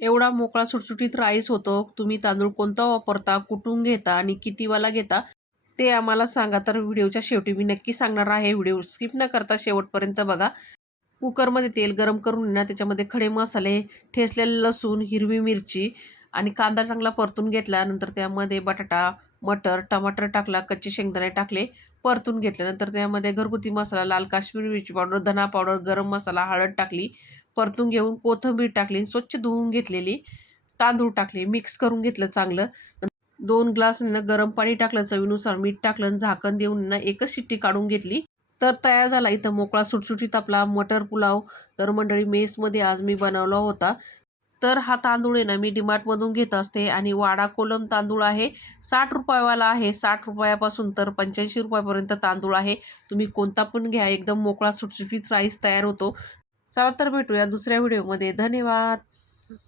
एवढा मोकळा सुटसुटीत राईस होतो. तुम्ही तांदूळ कोणता वापरता, कुठून घेता आणि कितीवाला घेता ते आम्हाला सांगा. तर व्हिडिओच्या शेवटी मी नक्की सांगणार आहे. व्हिडिओ स्किप न करता शेवटपर्यंत बघा. कुकरमध्ये तेल गरम करून ना त्याच्यामध्ये खडे मसाले, ठेचलेलं लसूण, हिरवी मिरची आणि कांदा चांगला परतून घेतला. नंतर त्यामध्ये बटाटा, मटर, टमाटर टाकला, कच्चे शेंगदाणे टाकले, परतून घेतल्यानंतर त्यामध्ये घरगुती मसाला, लाल काश्मीरी मिरची पावडर, धना पावडर, गरम मसाला, हळद टाकली. परतून घेऊन कोथिंबीर टाकली, स्वच्छ धुवून घेतलेली तांदूळ टाकले, मिक्स करून घेतलं चांगलं. 2 ग्लास गरम पाणी टाकलं, चवीनुसार मीठ टाकलं, झाकण देऊन एकच शिट्टी काढून घेतली. तर तयार झाला इथं मोकळा सुटसुटीत आपला मटर पुलाव. तर मंडळी मेसमध्ये आज मी बनवला होता. तर हा तांदूळ आहे ना मी डीमार्टमधून घेत असते आणि वाडा कोलम तांदूळ आहे. 60 रुपयावाला आहे. 60 रुपयापासून तर 85 रुपयापर्यंत तांदूळ आहे. तुम्ही कोणता पण घ्या, एकदम मोकळा सुटसुटीत राईस तयार होतो. चला तर भेटूया दुसऱ्या व्हिडिओमध्ये. धन्यवाद.